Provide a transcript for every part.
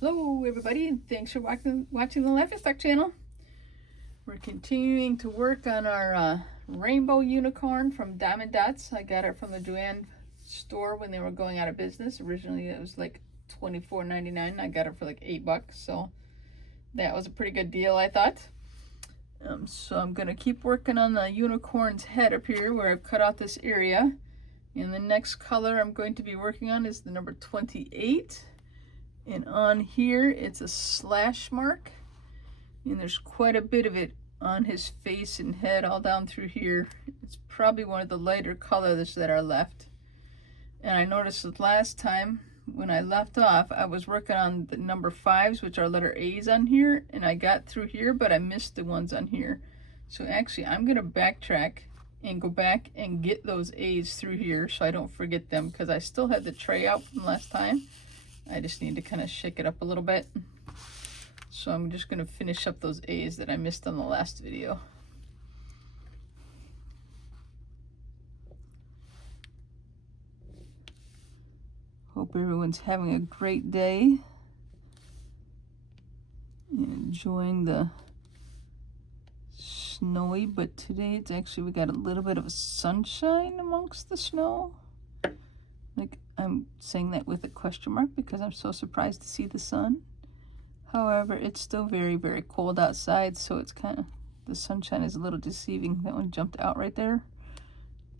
Hello everybody, and thanks for watching the Life and Stock channel. We're continuing to work on our rainbow unicorn from Dotz. I got it from the Joanne store when they were going out of business. Originally it was like $24.99. I got it for like $8, so that was a pretty good deal, I thought. So I'm going to keep working on the unicorn's head up here where I've cut out this area. And the next color I'm going to be working on is the number 28. And on here, it's a slash mark. And there's quite a bit of it on his face and head all down through here. It's probably one of the lighter colors that are left. And I noticed that last time when I left off, I was working on the number 5s, which are letter A's on here. And I got through here, but I missed the ones on here. So actually, I'm going to backtrack and go back and get those A's through here so I don't forget them, because I still had the tray out from last time. I just need to kind of shake it up a little bit. So I'm just going to finish up those A's that I missed on the last video. Hope everyone's having a great day and enjoying the snowy, but today it's actually, we got a little bit of a sunshine amongst the snow. Like, I'm saying that with a question mark because I'm so surprised to see the sun. However, it's still very, very cold outside, so it's kind of, the sunshine is a little deceiving. That one jumped out right there,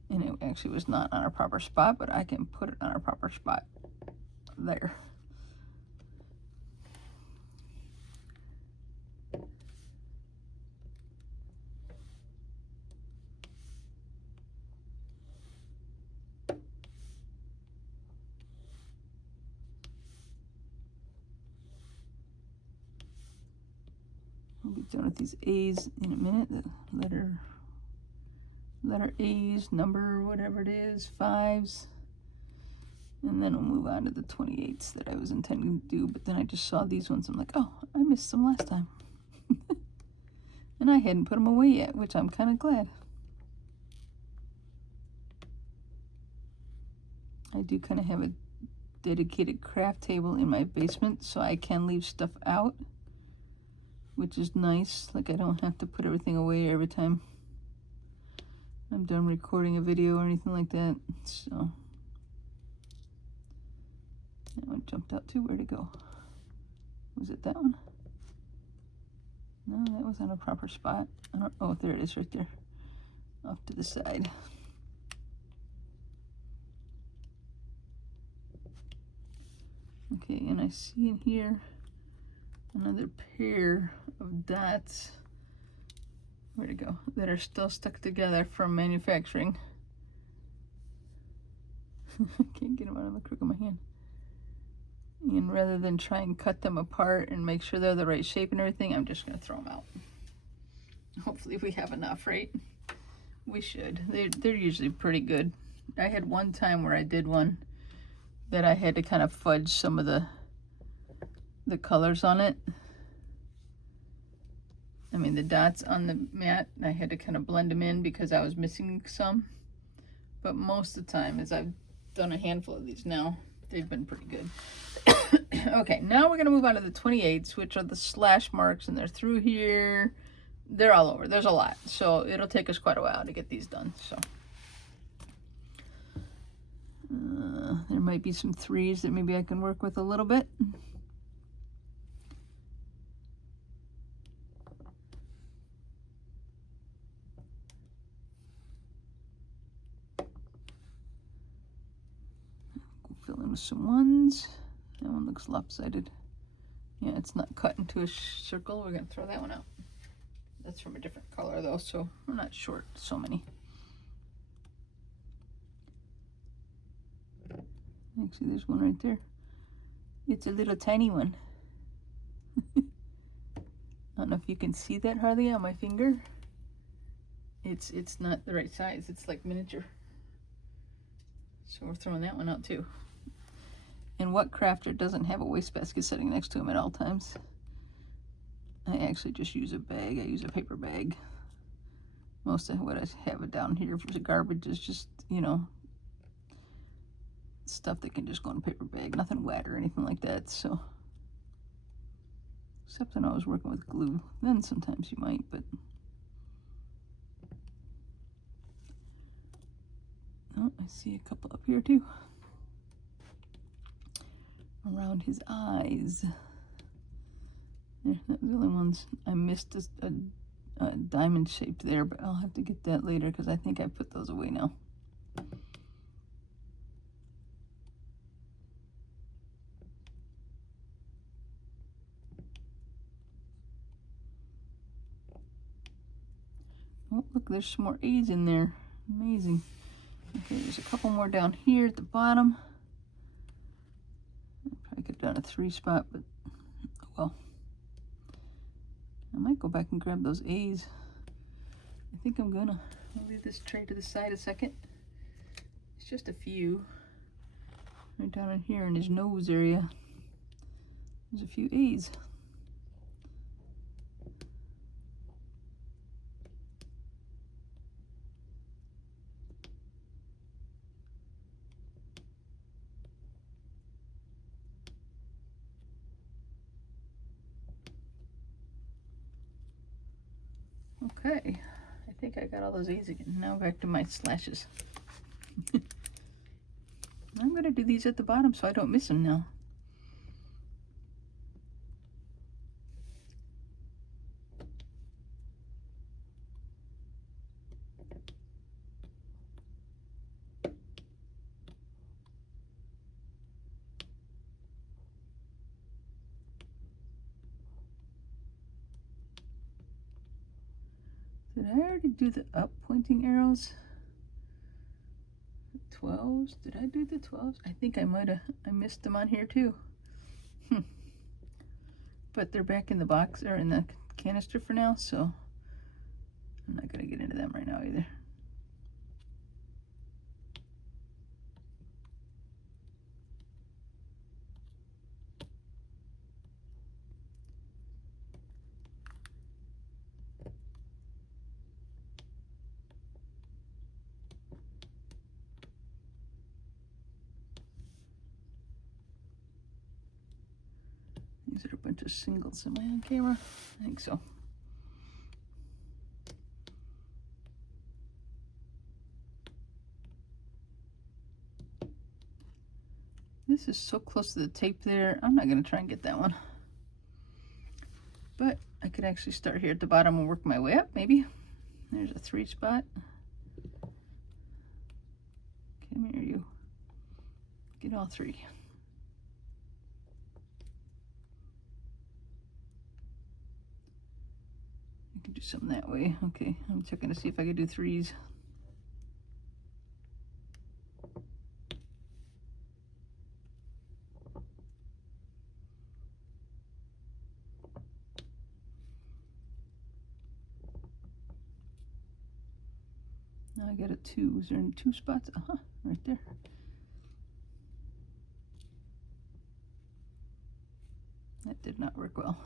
and it actually was not on a proper spot, but I can put it on a proper spot there. We'll be done with these A's in a minute. The letter A's, number, whatever it is, 5s. And then we'll move on to the 28s that I was intending to do. But then I just saw these ones. I'm like, oh, I missed some last time. And I hadn't put them away yet, which I'm kind of glad. I do kind of have a dedicated craft table in my basement, so I can leave stuff out, which is nice. Like, I don't have to put everything away every time I'm done recording a video or anything like that. So that one jumped out too. Where'd it go? Was it that one? No, that was on a proper spot. I don't, oh, there it is right there, off to the side. Okay, and I see in here another pair of dots, where'd it go, that are still stuck together from manufacturing. I can't get them out of the crook of my hand. And rather than try and cut them apart and make sure they're the right shape and everything, I'm just going to throw them out. Hopefully we have enough, right? We should. They're usually pretty good. I had one time where I did one that I had to kind of fudge some of the colors on it. I mean, the dots on the mat, I had to kind of blend them in because I was missing some. But most of the time, as I've done a handful of these now, they've been pretty good. Okay, now we're going to move on to the 28s, which are the slash marks, and they're through here. They're all over. There's a lot, so it'll take us quite a while to get these done. So there might be some 3s that maybe I can work with a little bit. Fill in with some 1s. That one looks lopsided. Yeah, it's not cut into a circle. We're going to throw that one out. That's from a different color though, so we're not short so many. Actually, there's one right there. It's a little tiny one. I don't know if you can see that hardly on my finger. It's not the right size. It's like miniature. So we're throwing that one out too. And what crafter doesn't have a wastebasket sitting next to him at all times? I actually just use a bag. I use a paper bag. Most of what I have it down here for the garbage is just, you know, stuff that can just go in a paper bag. Nothing wet or anything like that. So Except when I was working with glue. Then sometimes you might, but... Oh, I see a couple up here too. Around his eyes. There, that was the only ones. I missed a diamond shaped there, but I'll have to get that later because I think I put those away now. Oh, look, there's some more A's in there. Amazing. Okay, there's a couple more down here at the bottom. I probably could have done a 3 spot, but oh well. I might go back and grab those A's. I think I'm gonna. I'll leave this tray to the side a second. It's just a few. Right down in here in his nose area. There's a few A's. Okay, I think I got all those A's again. Now back to my slashes. I'm going to do these at the bottom so I don't miss them now. Did I already do the up pointing arrows? 12s? Did I do the 12s? I think I might have. I missed them on here too. But they're back in the box or in the canister for now, so I'm not going to get into them right now either. These are a bunch of singles. Am I on camera? I think so. This is so close to the tape there. I'm not going to try and get that one. But I could actually start here at the bottom and work my way up, maybe. There's a 3 spot. Come here, you. Get all 3. I can do something that way. Okay, I'm checking to see if I can do 3s. Now I got a 2. Is there 2 spots? Right there. That did not work well.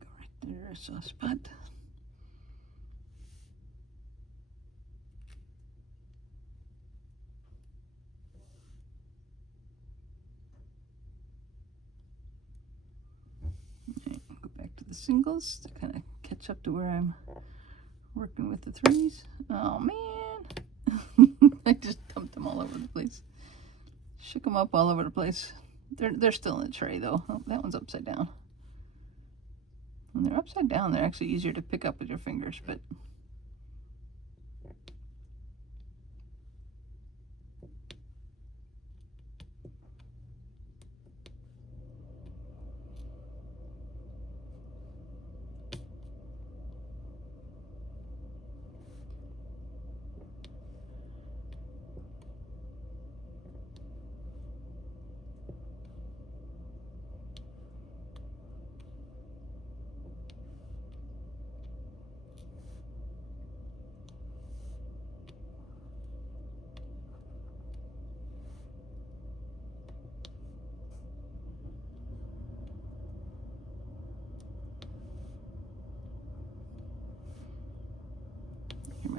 Go right there, I saw a spot. Singles to kind of catch up to where I'm working with the 3s. Oh man, I just dumped them all over the place. Shook them up all over the place. They're still in the tray though. Oh, that one's upside down. When they're upside down, they're actually easier to pick up with your fingers, but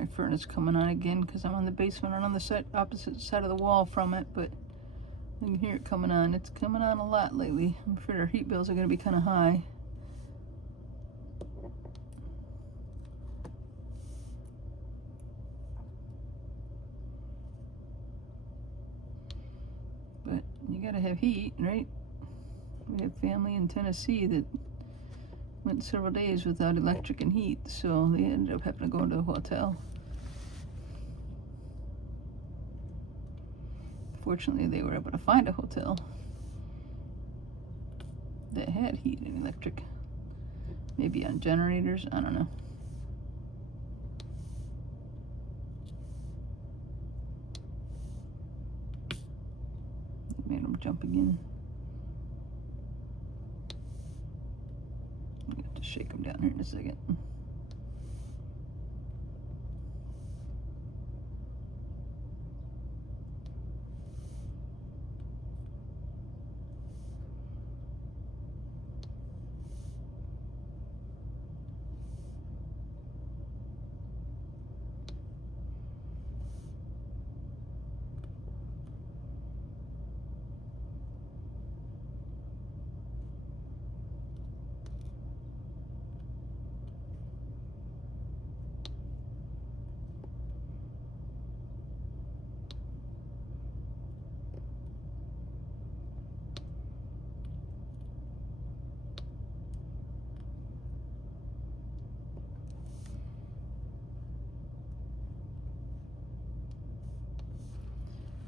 my furnace coming on again because I'm on the basement and on the opposite side of the wall from it, but you can hear it coming on. It's coming on a lot lately. I'm afraid our heat bills are going to be kind of high. But you got to have heat, right? We have family in Tennessee that went several days without electric and heat, so they ended up having to go into a hotel. Fortunately, they were able to find a hotel that had heat and electric. Maybe on generators, I don't know. It made them jump again. I'm gonna have to shake them down here in a second.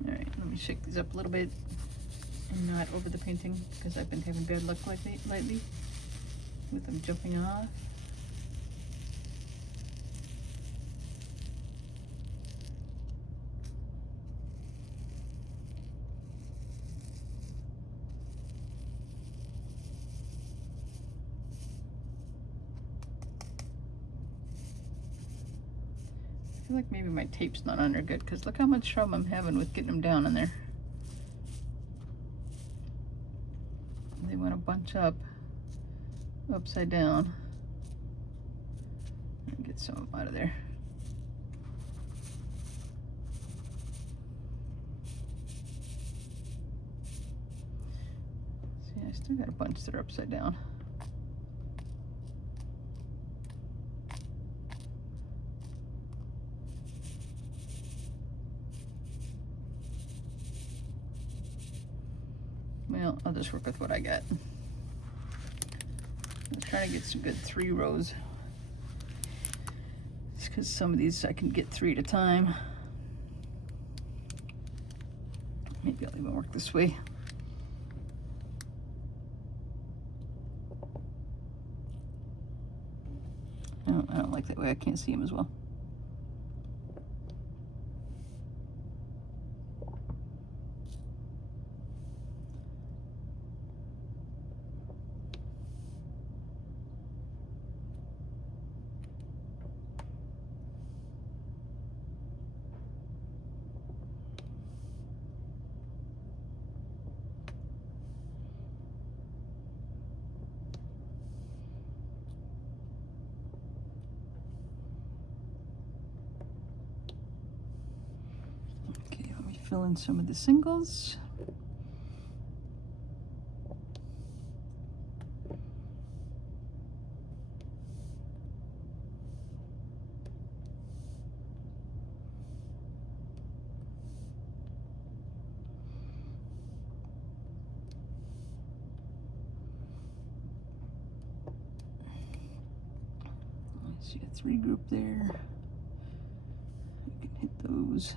Alright, let me shake these up a little bit and not over the painting because I've been having bad luck lately with them jumping off. I feel like maybe my tape's not under good because look how much trouble I'm having with getting them down in there. They want to bunch up upside down. Get some of them out of there. See, I still got a bunch that are upside down. Well, I'll just work with what I got. I'm trying to get some good 3 rows. Just because some of these I can get 3 at a time. Maybe I'll even work this way. I don't like that way. I can't see them as well. Fill in some of the singles. I see a 3 group there. You can hit those.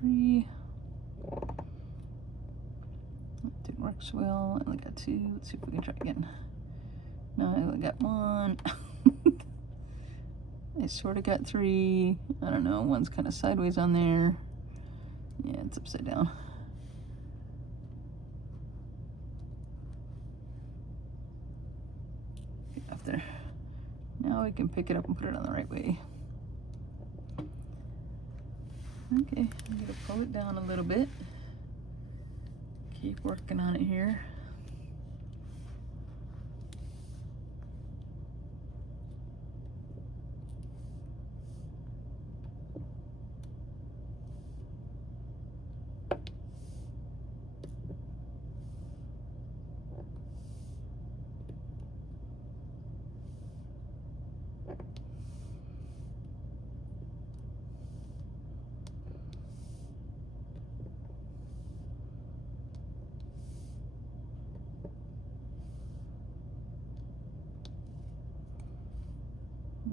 Three. That didn't work so well. I only got 2. Let's see if we can try again. No, I only got 1. I sort of got 3. I don't know. One's kind of sideways on there. Yeah, it's upside down. I off there. Now we can pick it up and put it on the right way. Okay, I'm gonna pull it down a little bit. Keep working on it here.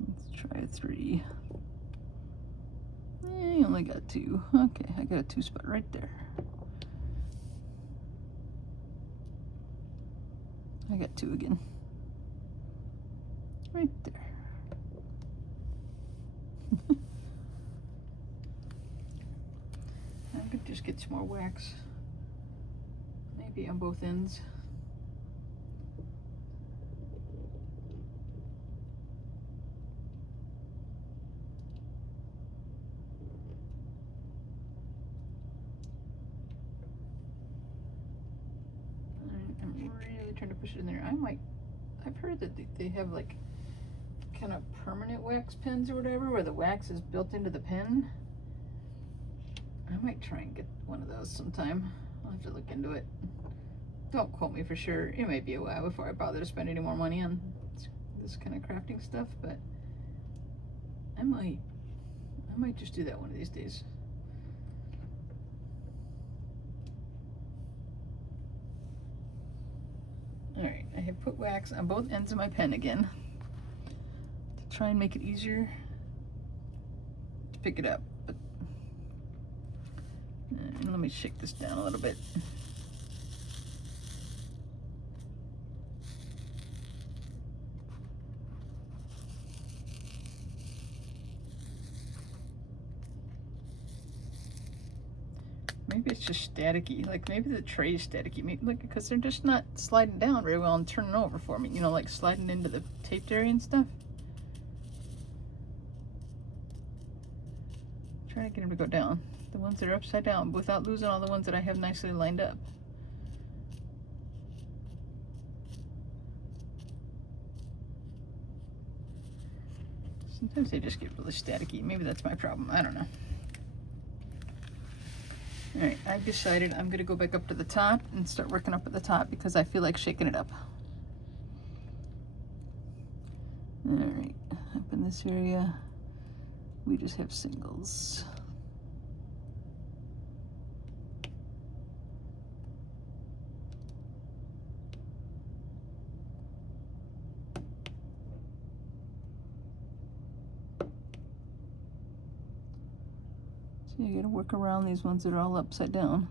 Let's try a 3. I only got 2. Okay, I got a 2 spot right there. I got 2 again. Right there. I could just get some more wax. Maybe on both ends. Trying to push it in there. I've heard that they have like kind of permanent wax pens or whatever where the wax is built into the pen. I might try and get one of those sometime. I'll have to look into it. Don't quote me for sure. It may be a while before I bother to spend any more money on this kind of crafting stuff, but I might just do that one of these days. Alright, I have put wax on both ends of my pen again to try and make it easier to pick it up. But let me shake this down a little bit. Maybe it's just staticky. Like maybe the tray is staticky. Maybe, like, because they're just not sliding down very well and turning over for me. You know, like sliding into the taped area and stuff. Trying to get them to go down. The ones that are upside down without losing all the ones that I have nicely lined up. Sometimes they just get really staticky. Maybe that's my problem. I don't know. Alright, I've decided I'm going to go back up to the top and start working up at the top because I feel like shaking it up. Alright, up in this area, we just have singles. So you gotta work around these ones that are all upside down,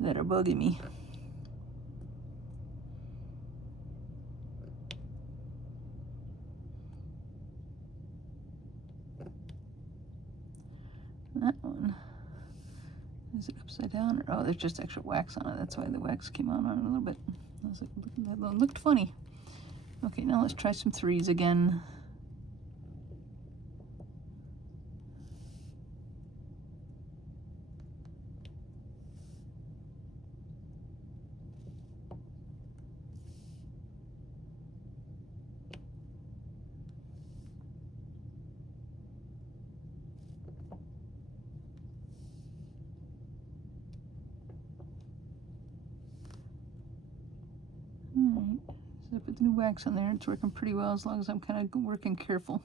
that are bugging me. That one, is it upside down? Or, oh, there's just extra wax on it. That's why the wax came out on it a little bit. I was like, that one looked funny. Okay, now let's try some 3s again. Alright, so I put the new wax on there. It's working pretty well as long as I'm kind of working careful.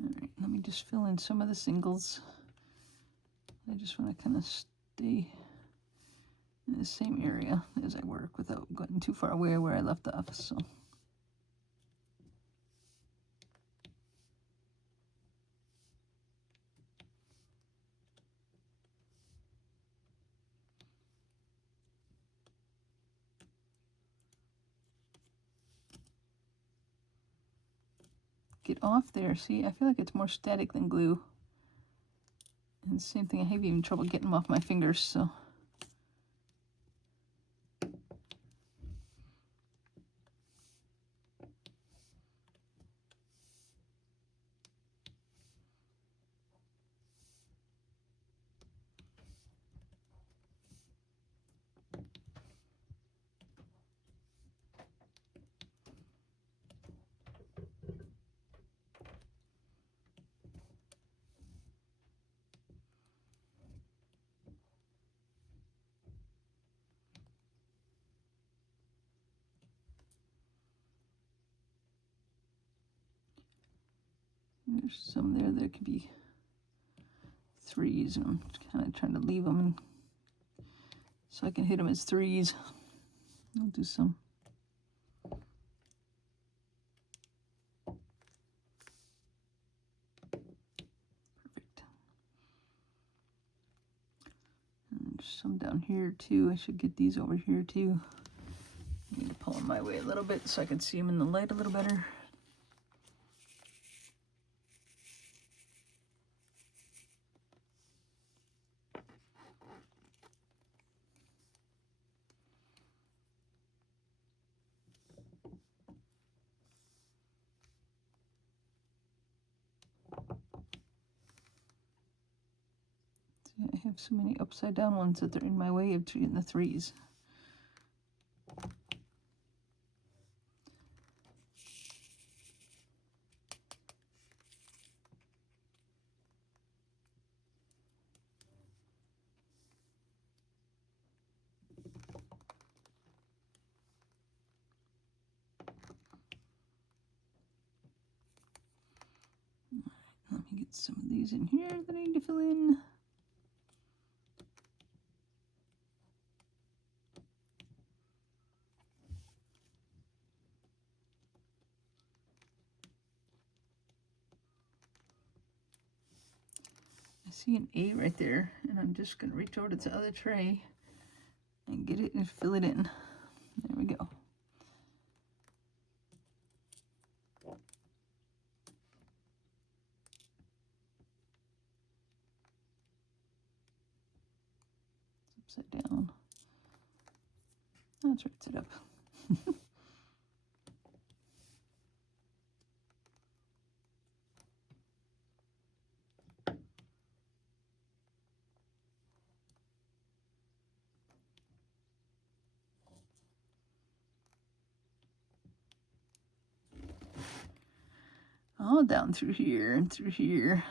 Alright, let me just fill in some of the singles. I just want to kind of stay in the same area as I work without getting too far away where I left off. So get off there. See, I feel like it's more static than glue. And same thing, I have even trouble getting them off my fingers, so. There's some there that could be 3s, and I'm kind of trying to leave them so I can hit them as 3s. I'll do some. Perfect. And there's some down here too. I should get these over here too. I need to pull them my way a little bit so I can see them in the light a little better. I have so many upside down ones that they're in my way of doing the 3s. Let me get some of these in here that I need to fill in. I see an A right there, and I'm just going to reach over to the other tray and get it and fill it in. There we go. It's upside down. That's right, sit up. All down through here and through here.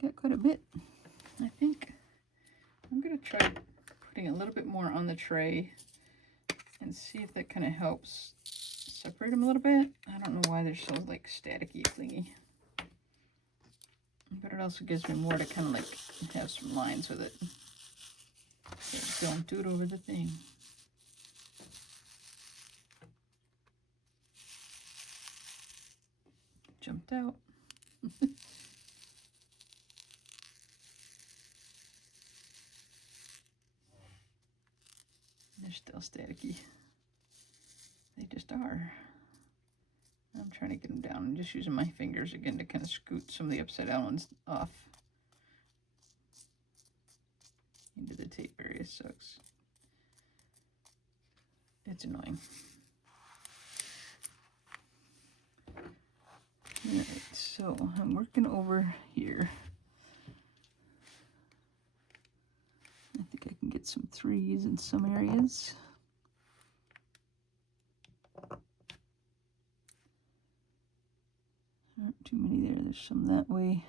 Got quite a bit, I think. I'm going to try putting a little bit more on the tray and see if that kind of helps separate them a little bit. I don't know why they're so like staticky, clingy. But it also gives me more to kind of like have some lines with it. So don't do it over the thing. Jumped out. They're still staticky. They just are. I'm trying to get them down and just using my fingers again to kind of scoot some of the upside down ones off into the tape area. Sucks. It's annoying. Alright, so I'm working over here. I think I can get some 3s in some areas. Not too many there. There's some that way.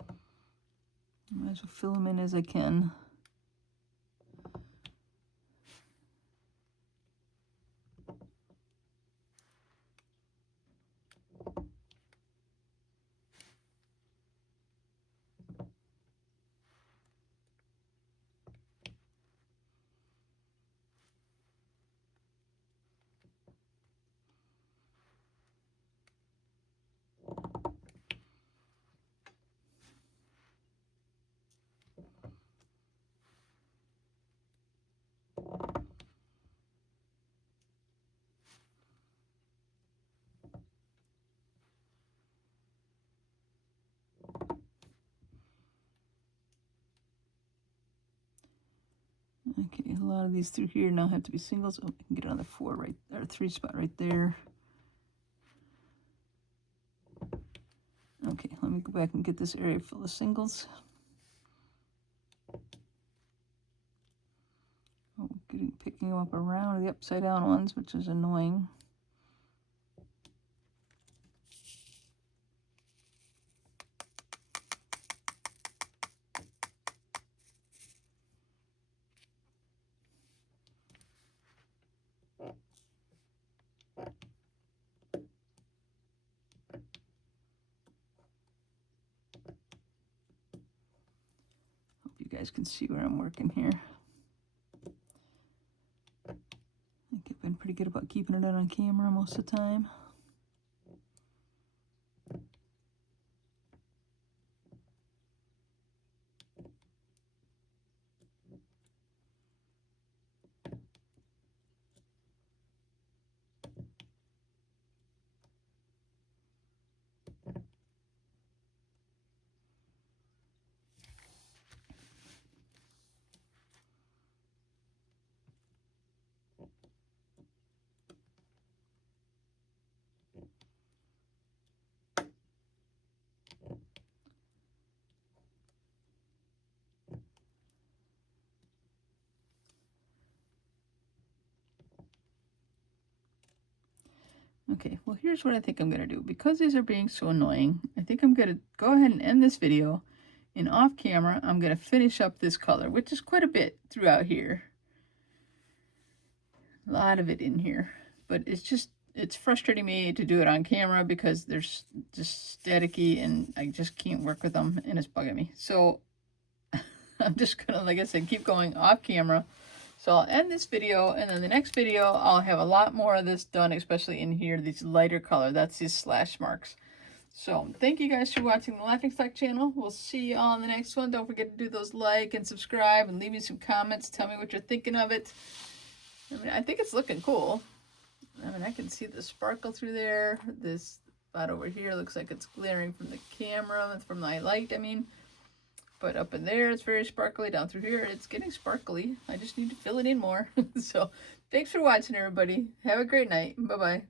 I might as well fill them in as I can. Okay, a lot of these through here now have to be singles. Oh, I can get another 4 right, or 3 spot right there. Okay, let me go back and get this area full of singles. Oh, picking them up around the upside down ones, which is annoying. You guys can see where I'm working here. I think I've been pretty good about keeping it out on camera most of the time. Okay, well here's what I think I'm going to do. Because these are being so annoying, I think I'm going to go ahead and end this video. And off camera, I'm going to finish up this color, which is quite a bit throughout here. A lot of it in here. But it's frustrating me to do it on camera because they're just staticky and I just can't work with them and it's bugging me. So I'm just going to, like I said, keep going off camera. So I'll end this video, and then the next video, I'll have a lot more of this done, especially in here, these lighter color. That's these slash marks. So thank you guys for watching the Laughingstock channel. We'll see you all in the next one. Don't forget to do those like and subscribe and leave me some comments. Tell me what you're thinking of it. I mean, I think it's looking cool. I mean, I can see the sparkle through there. This spot over here looks like it's glaring from the camera, from my light, I mean. But up in there, it's very sparkly. Down through here, it's getting sparkly. I just need to fill it in more. So, thanks for watching, everybody. Have a great night. Bye-bye.